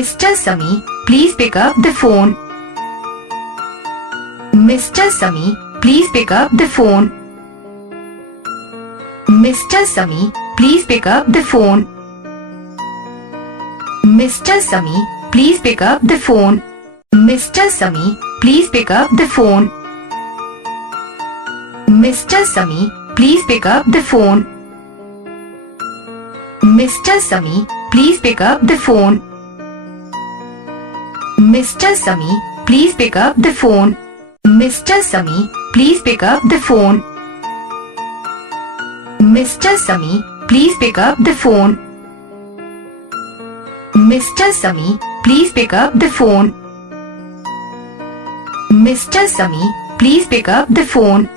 Mr. Sami, please pick up the phone. Mr. Sami, please pick up the phone. Mr. Sami, please pick up the phone. Mr. Sami, please pick up the phone. Mr. Sami, please pick up the phone. Mr. Sami, please pick up the phone. Mr. Sami, please pick up the phone. Mr. Sami, please pick up the phone. Mr. Sami, please pick up the phone. Mr. Sami, please pick up the phone. Mr. Sami, please pick up the phone. Mr. Sami, please pick up the phone.